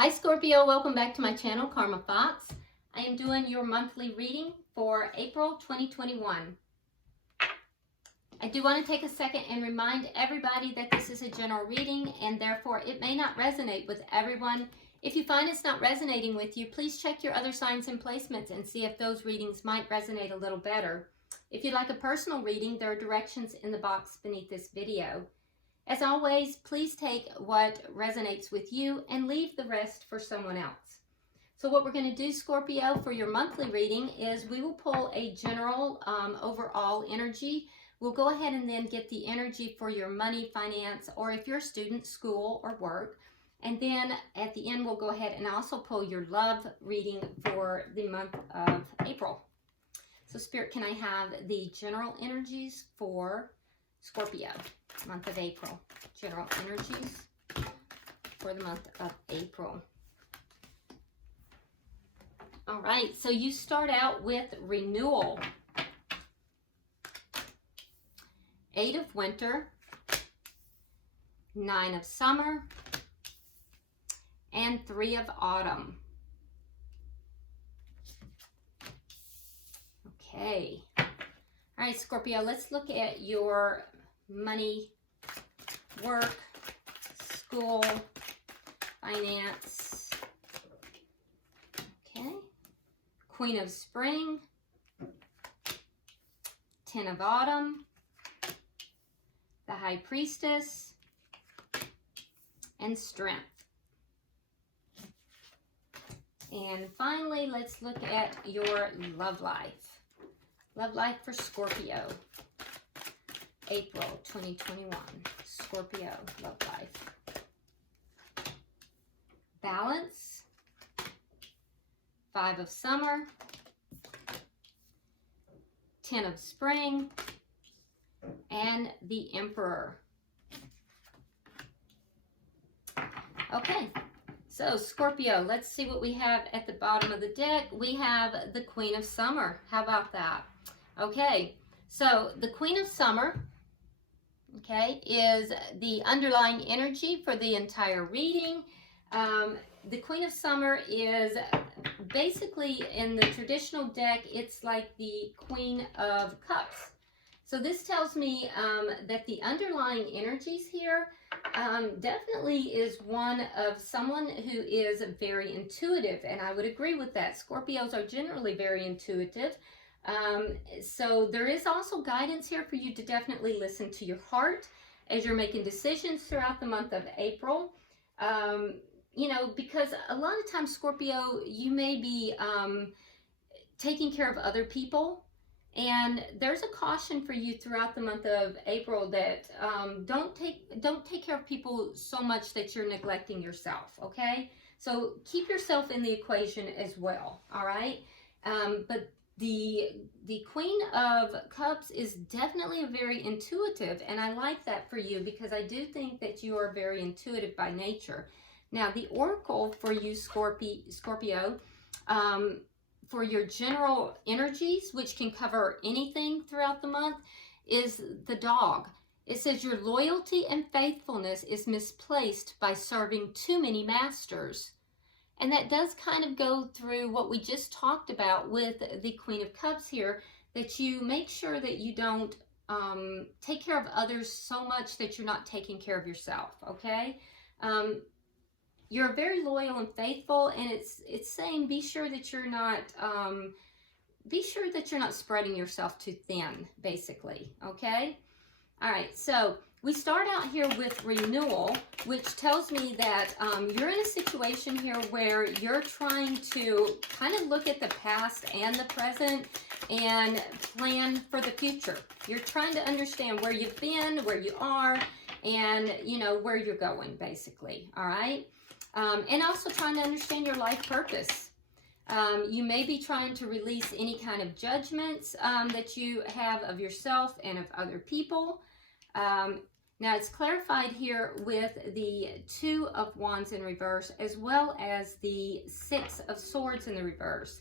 Hi Scorpio, welcome back to my channel, Karma Fox. I am doing your monthly reading for April 2021. I do want to take a second and remind everybody that this is a general reading and therefore it may not resonate with everyone. If you find it's not resonating with you, please check your other signs and placements and see if those readings might resonate a little better. If you'd like a personal reading, there are directions in the box beneath this video. As always, please take what resonates with you and leave the rest for someone else. So what we're going to do, Scorpio, for your monthly reading is we will pull a general overall energy. We'll go ahead and then get the energy for your money, finance, or if you're a student, school, or work. And then at the end, we'll go ahead and also pull your love reading for the month of April. So Spirit, can I have the general energies for Scorpio, month of April? General energies for the month of April. All right, so you start out with renewal. 8 of winter, 9 of summer, and 3 of autumn. Okay. All right, Scorpio, let's look at your money, work, school, finance. Okay. Queen of spring, 10 of autumn, the high priestess, and strength. And finally, let's look at your love life. Love life for Scorpio, April 2021. Scorpio, love life. Balance, 5 of summer, 10 of spring, and the Emperor. Okay, so Scorpio, let's see what we have at the bottom of the deck. We have the Queen of Summer. How about that? Okay, so the Queen of Summer, okay, is the underlying energy for the entire reading. The Queen of Summer is basically, in the traditional deck, it's like the Queen of Cups. So this tells me that the underlying energies here definitely is one of someone who is very intuitive, and I would agree with that. Scorpios are generally very intuitive. So there is also guidance here for you to definitely listen to your heart as you're making decisions throughout the month of April. You know, because a lot of times, Scorpio, you may be taking care of other people. And there's a caution for you throughout the month of April that don't take care of people so much that you're neglecting yourself, okay? So keep yourself in the equation as well, all right? But the Queen of Cups is definitely a very intuitive, and I like that for you because I do think that you are very intuitive by nature. Now, the oracle for you, Scorpio, for your general energies, which can cover anything throughout the month, is the dog. It says your loyalty and faithfulness is misplaced by serving too many masters. And that does kind of go through what we just talked about with the Queen of Cups here, that you make sure that you don't take care of others so much that you're not taking care of yourself, okay? You're very loyal and faithful, and it's saying be sure that you're not spreading yourself too thin, basically. Okay. All right. So we start out here with renewal, which tells me that you're in a situation here where you're trying to kind of look at the past and the present and plan for the future. You're trying to understand where you've been, where you are, and you know where you're going, basically. All right. And also trying to understand your life purpose. You may be trying to release any kind of judgments that you have of yourself and of other people. Now it's clarified here with the 2 of Wands in reverse, as well as the 6 of Swords in the reverse.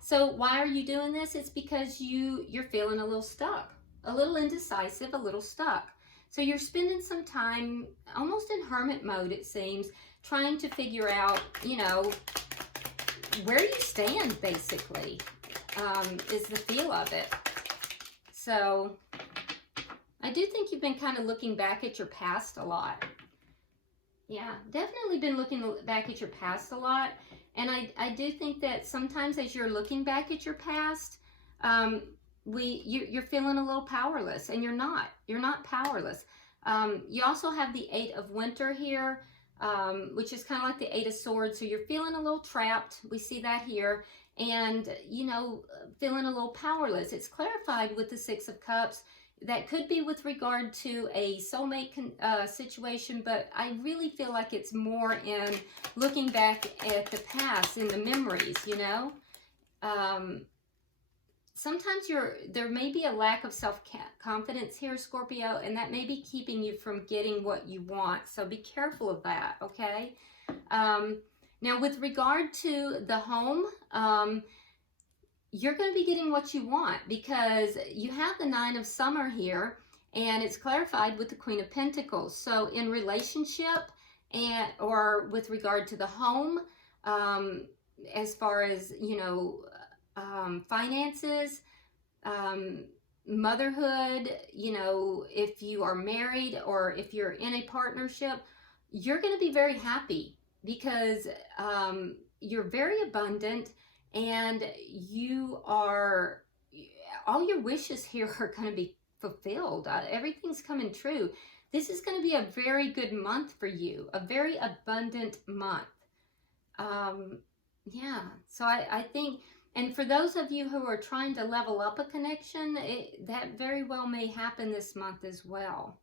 So why are you doing this? It's because you're feeling a little stuck, a little indecisive, a little stuck. So you're spending some time almost in hermit mode, it seems, trying to figure out, you know, where you stand, basically, is the feel of it. So I do think you've been kind of looking back at your past a lot. Yeah, definitely been looking back at your past a lot. And I do think that sometimes as you're looking back at your past, you're feeling a little powerless, and you're not. You're not powerless. You also have the 8 of Winter here, which is kind of like the 8 of Swords. So you're feeling a little trapped. We see that here. And, you know, feeling a little powerless. It's clarified with the 6 of Cups. That could be with regard to a soulmate situation, but I really feel like it's more in looking back at the past, in the memories, you know. Sometimes there may be a lack of self-confidence here, Scorpio, and that may be keeping you from getting what you want. So be careful of that, okay? Now, with regard to the home, you're going to be getting what you want, because you have the 9 of Summer here, and it's clarified with the Queen of Pentacles. So in relationship or with regard to the home, as far as, you know, finances, motherhood, you know, if you are married or if you're in a partnership, you're going to be very happy, because you're very abundant. And all your wishes here are going to be fulfilled. Everything's coming true. This is going to be a very good month for you, a very abundant month. Yeah, so I think, and for those of you who are trying to level up a connection, that very well may happen this month as well.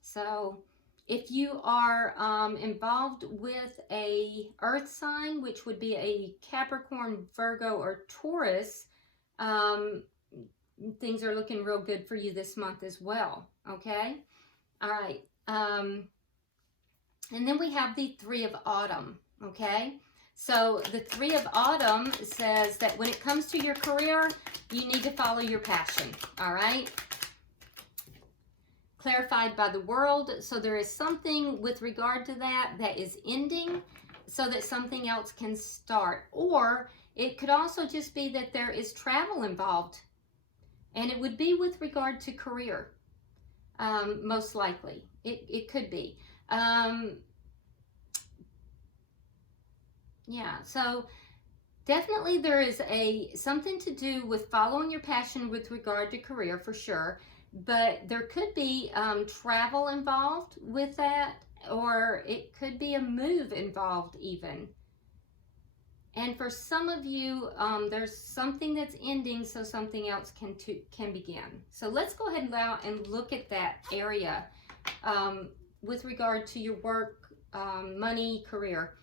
So if you are involved with a earth sign, which would be a Capricorn, Virgo, or Taurus, things are looking real good for you this month as well, okay? All right. And then we have the 3 of Autumn, okay? So the 3 of Autumn says that when it comes to your career, you need to follow your passion, all right? Clarified by the World. So there is something with regard to that is ending so that something else can start. Or it could also just be that there is travel involved, and it would be with regard to career, most likely. It could be. Yeah, so definitely there is something to do with following your passion with regard to career, for sure. But there could be travel involved with that, or it could be a move involved even. And for some of you, there's something that's ending so something else can begin. So let's go ahead now and look at that area with regard to your work, money, career,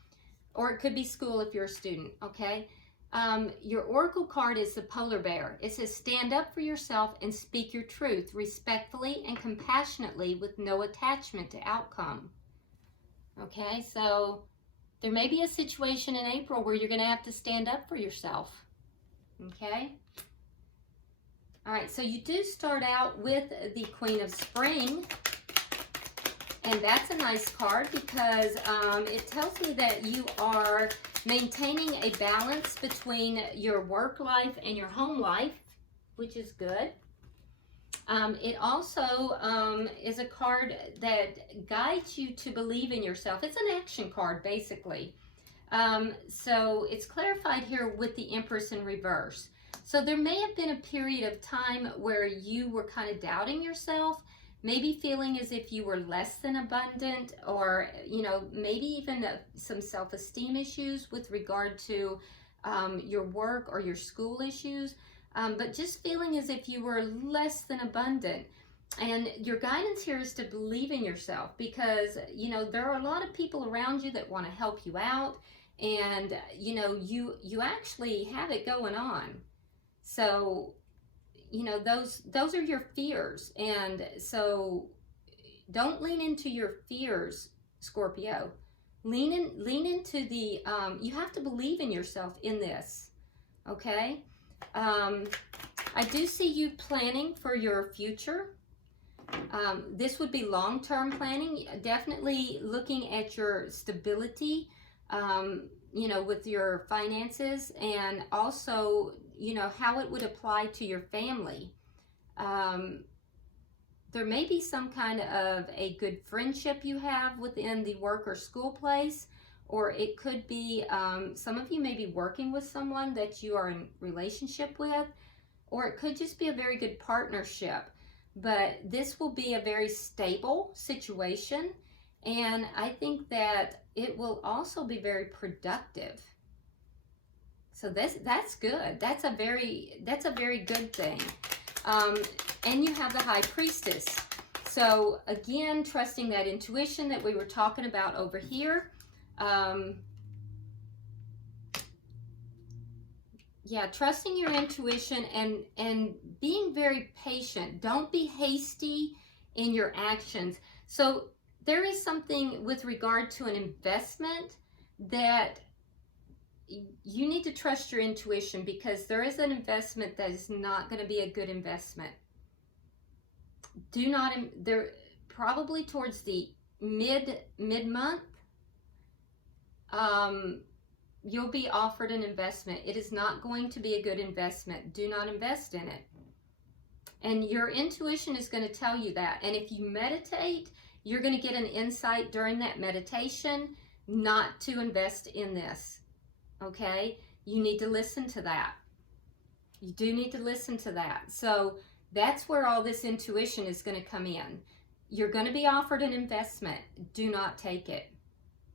or it could be school if you're a student, okay? Your oracle card is the polar bear. It says, stand up for yourself and speak your truth respectfully and compassionately with no attachment to outcome. Okay, so there may be a situation in April where you're going to have to stand up for yourself. Okay? All right, so you do start out with the Queen of Spring. And that's a nice card, because it tells me that you are maintaining a balance between your work life and your home life, which is good. It also is a card that guides you to believe in yourself. It's an action card, basically. So it's clarified here with the Empress in reverse. So there may have been a period of time where you were kind of doubting yourself, maybe feeling as if you were less than abundant, or, you know, maybe even some self-esteem issues with regard to your work or your school issues, but just feeling as if you were less than abundant. And your guidance here is to believe in yourself, because, you know, there are a lot of people around you that want to help you out, and, you know, you actually have it going on. So, you know, those are your fears, and so don't lean into your fears, Scorpio. Lean into the you have to believe in yourself in this, okay? I do see you planning for your future. This would be long-term planning, definitely looking at your stability, you know, with your finances, and also, you know, how it would apply to your family. There may be some kind of a good friendship you have within the work or school place, or it could be some of you may be working with someone that you are in relationship with, or it could just be a very good partnership. But this will be a very stable situation, and I think that it will also be very productive. So that's good. That's a very good thing. And you have the High Priestess. So again, trusting that intuition that we were talking about over here. Yeah, trusting your intuition and being very patient. Don't be hasty in your actions. So there is something with regard to an investment that you need to trust your intuition, because there is an investment that is not going to be a good investment. Do not, there probably towards the mid-month, you'll be offered an investment. It is not going to be a good investment. Do not invest in it. And your intuition is going to tell you that. And if you meditate, you're going to get an insight during that meditation not to invest in this. Okay? You need to listen to that. You do need to listen to that. So that's where all this intuition is going to come in. You're going to be offered an investment. Do not take it.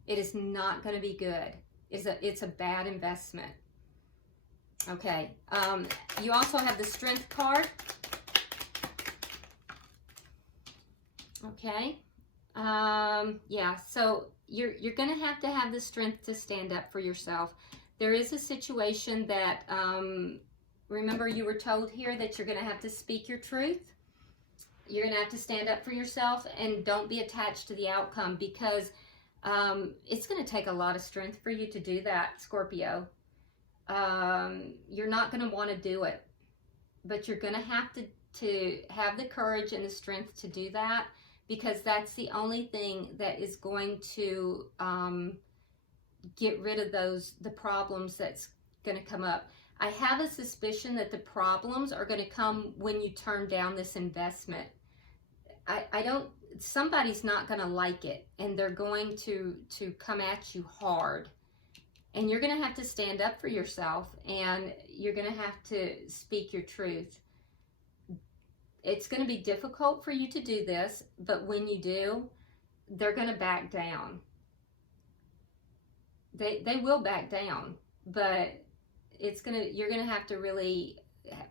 It is not going to be good. It's a bad investment. Okay. You also have the Strength card. Okay. Yeah. So you're going to have the strength to stand up for yourself. There is a situation that, remember, you were told here that you're going to have to speak your truth. You're going to have to stand up for yourself, and don't be attached to the outcome, because it's going to take a lot of strength for you to do that, Scorpio. You're not going to want to do it, but you're going to have the courage and the strength to do that, because that's the only thing that is going to get rid of the problems that's going to come up. I have a suspicion that the problems are going to come when you turn down this investment. Somebody's not going to like it, and they're going to come at you hard. And you're going to have to stand up for yourself, and you're going to have to speak your truth. It's going to be difficult for you to do this, but when you do, they're going to back down. They will back down, but you're going to have to really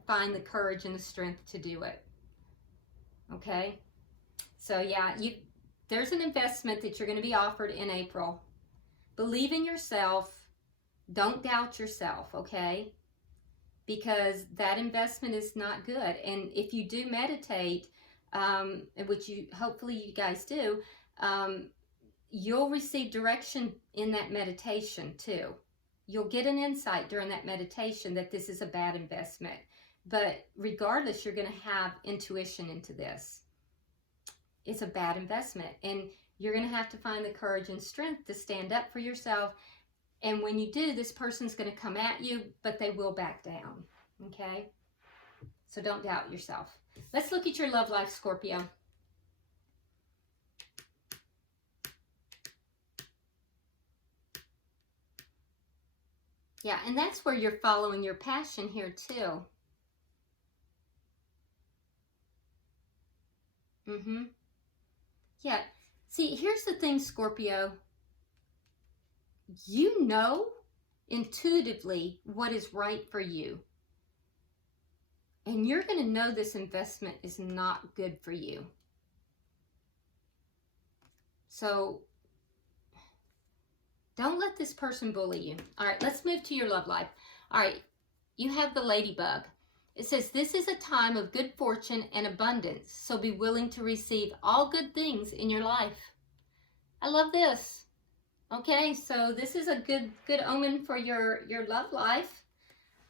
find the courage and the strength to do it. Okay? So yeah, there's an investment that you're going to be offered in April. Believe in yourself. Don't doubt yourself, okay? Because that investment is not good. And if you do meditate, which hopefully you guys do, you'll receive direction in that meditation too. You'll get an insight during that meditation that this is a bad investment. But regardless, you're going to have intuition into this. It's a bad investment. And you're going to have to find the courage and strength to stand up for yourself. And when you do, this person's going to come at you, but they will back down. Okay? So don't doubt yourself. Let's look at your love life, Scorpio. Yeah, and that's where you're following your passion here too. Yeah. See, here's the thing, Scorpio. You know intuitively what is right for you. And you're going to know this investment is not good for you. So don't let this person bully you. All right, let's move to your love life. All right, you have the ladybug. It says, this is a time of good fortune and abundance, so be willing to receive all good things in your life. I love this. Okay, so this is a good omen for your love life.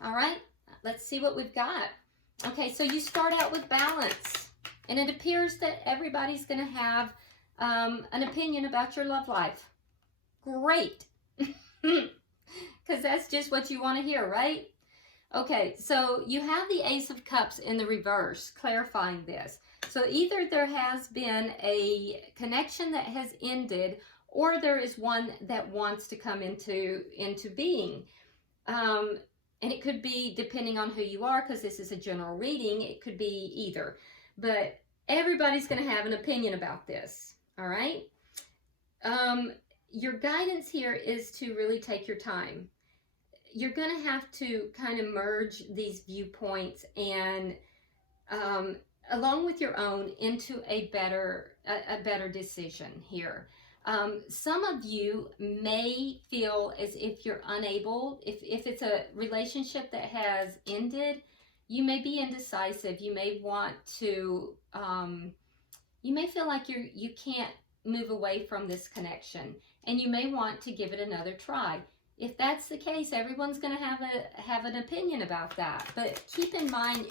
All right, let's see what we've got. Okay, so you start out with balance. And it appears that everybody's going to have an opinion about your love life. Great. Because that's just what you want to hear, right? Okay, so you have the Ace of Cups in the reverse, clarifying this. So either there has been a connection that has ended, or there is one that wants to come into being. And it could be, depending on who you are, because this is a general reading, it could be either. But everybody's going to have an opinion about this, all right? Your guidance here is to really take your time. You're going to have to kind of merge these viewpoints and along with your own into a better decision here. Some of you may feel as if you're unable, if it's a relationship that has ended, you may be indecisive. You may want to, you may feel like you can't move away from this connection, and you may want to give it another try. If that's the case, everyone's going to have an opinion about that. But keep in mind,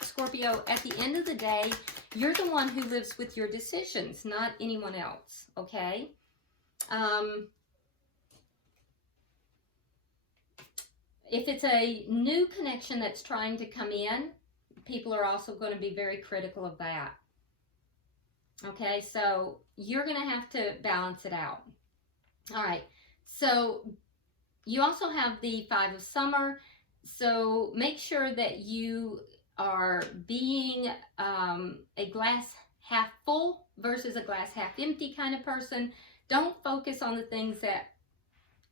Scorpio, at the end of the day, you're the one who lives with your decisions, not anyone else, okay? If it's a new connection that's trying to come in, people are also going to be very critical of that. Okay, so you're going to have to balance it out. All right, so you also have the Five of Summer, so make sure that you are being a glass half full versus a glass half empty kind of person. Don't focus on the things that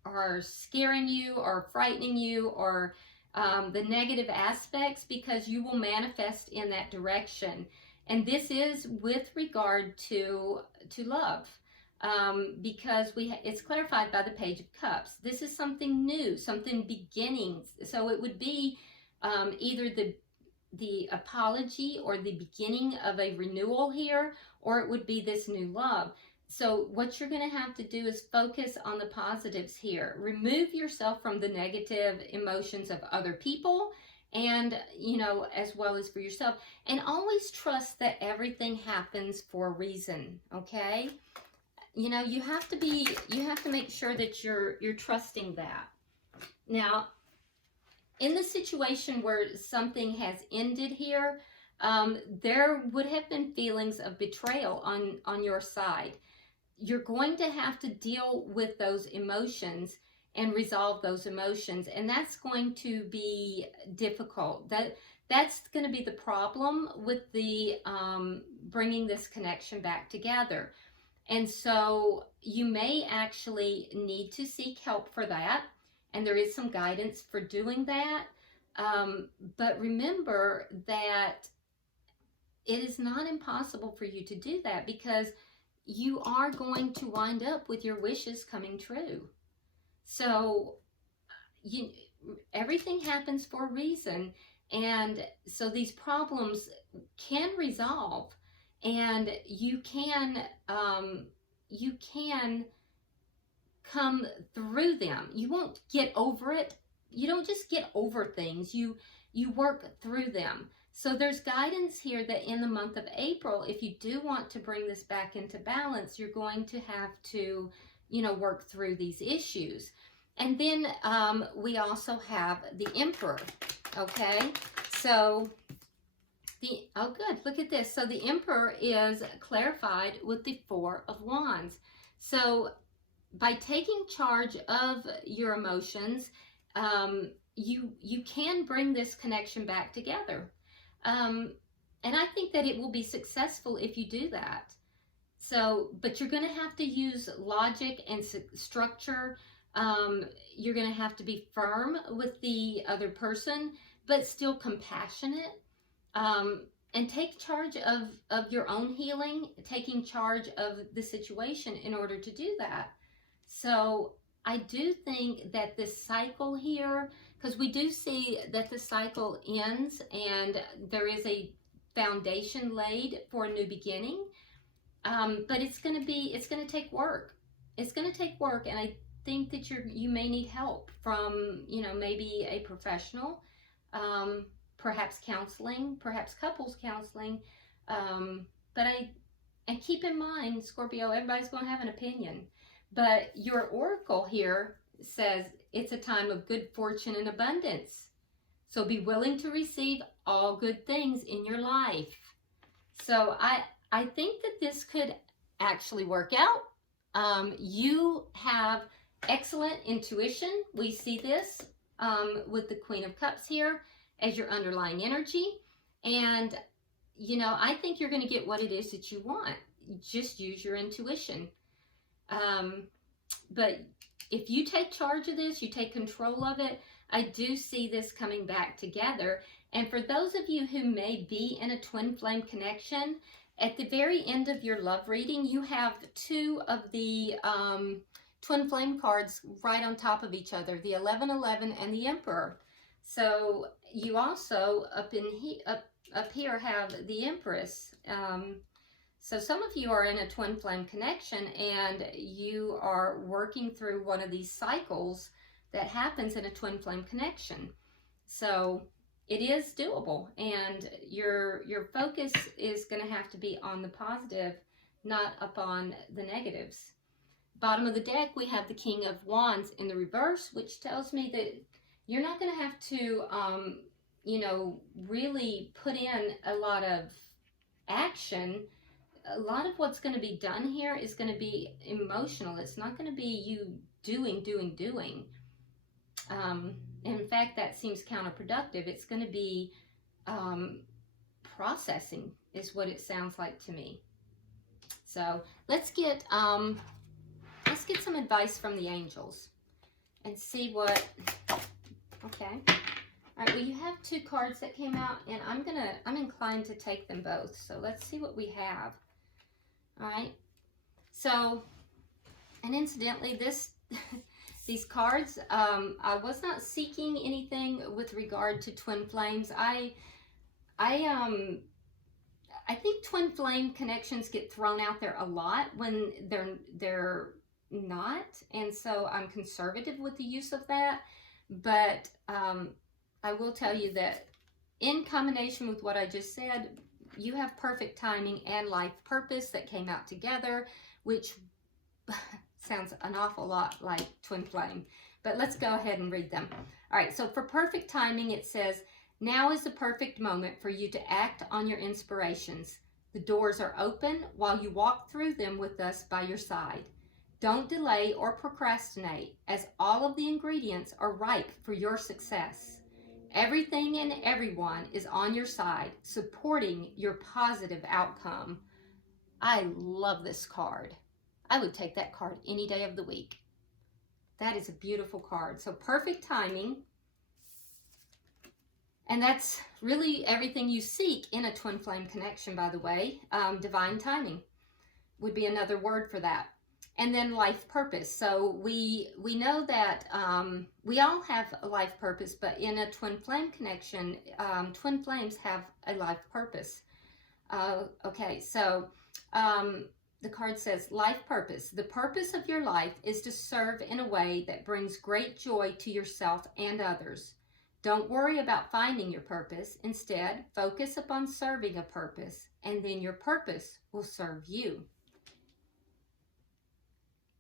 are scaring you or frightening you or the negative aspects, because you will manifest in that direction. And this is with regard to love. Because it's clarified by the Page of Cups. This is something new, something beginning. So it would be either the apology or the beginning of a renewal here, or it would be this new love. So what you're going to have to do is focus on the positives here. Remove yourself from the negative emotions of other people, and, you know, as well as for yourself. And always trust that everything happens for a reason, okay? You know, you have to make sure that you're trusting that. Now, in the situation where something has ended here, there would have been feelings of betrayal on your side. You're going to have to deal with those emotions and resolve those emotions, and that's going to be difficult. That's going to be the problem with the bringing this connection back together. And so you may actually need to seek help for that. And there is some guidance for doing that. But remember that it is not impossible for you to do that, because you are going to wind up with your wishes coming true. So everything happens for a reason. And so these problems can resolve. And you can come through them. You won't get over it. You don't just get over things. You work through them. So there's guidance here that in the month of April, if you do want to bring this back into balance, you're going to have to, you know, work through these issues. And then we also have the Emperor. Okay, so oh good, look at this. So the Emperor is clarified with the Four of Wands. So by taking charge of your emotions, you can bring this connection back together. And I think that it will be successful if you do that. So, but you're going to have to use logic and structure. You're going to have to be firm with the other person, but still compassionate. And take charge of your own healing, taking charge of the situation in order to do that. So I do think that this cycle here, because we do see that the cycle ends and there is a foundation laid for a new beginning, but it's going to take work. It's going to take work, and I think that you may need help from, you know, maybe a professional, perhaps counseling, perhaps couples counseling, And keep in mind, Scorpio, everybody's going to have an opinion. But your oracle here says it's a time of good fortune and abundance. So be willing to receive all good things in your life. So I think that this could actually work out. You have excellent intuition. We see this with the Queen of Cups here as your underlying energy. And, you know, I think you're going to get what it is that you want. Just use your intuition. But if you take charge of this, you take control of it, I do see this coming back together. And for those of you who may be in a twin flame connection, at the very end of your love reading, you have two of the twin flame cards right on top of each other, the 1111 and the Emperor. So you also up here have the Empress. So some of you are in a twin flame connection and you are working through one of these cycles that happens in a twin flame connection. So it is doable, and your focus is going to have to be on the positive, not upon the negatives. Bottom of the deck, we have the King of Wands in the reverse, which tells me that you're not going to have to, you know, really put in a lot of action. A lot of what's going to be done here is going to be emotional. It's not going to be you doing. In fact, that seems counterproductive. It's going to be processing is what it sounds like to me. So let's get some advice from the angels and see what. Okay. All right. Well, you have two cards that came out, and I'm inclined to take them both. So let's see what we have. All right. So, and incidentally, these cards, I was not seeking anything with regard to twin flames. I think twin flame connections get thrown out there a lot when they're not, and so I'm conservative with the use of that. But I will tell you that in combination with what I just said, you have perfect timing and life purpose that came out together, which sounds an awful lot like twin flame. But let's go ahead and read them. All right, so for perfect timing, it says, now is the perfect moment for you to act on your inspirations. The doors are open while you walk through them with us by your side. Don't delay or procrastinate, as all of the ingredients are ripe for your success. Everything and everyone is on your side, supporting your positive outcome. I love this card. I would take that card any day of the week. That is a beautiful card. So perfect timing. And that's really everything you seek in a twin flame connection, by the way. Divine timing would be another word for that. And then life purpose. So we know that we all have a life purpose, but in a twin flame connection, twin flames have a life purpose. Okay, so the card says life purpose. The purpose of your life is to serve in a way that brings great joy to yourself and others. Don't worry about finding your purpose. Instead, focus upon serving a purpose, and then your purpose will serve you.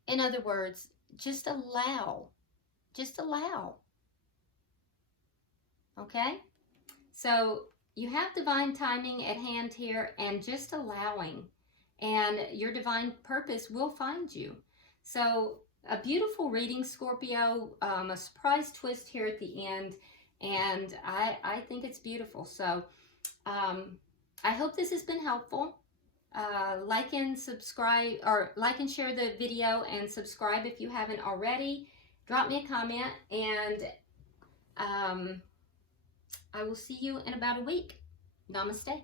In other words, just allow. Just allow. Okay? So you have divine timing at hand here and just allowing. And your divine purpose will find you. So a beautiful reading, Scorpio. A surprise twist here at the end. And I think it's beautiful. So I hope this has been helpful. Like and subscribe, or like and share the video, and subscribe if you haven't already. Drop me a comment, and I will see you in about a week. Namaste.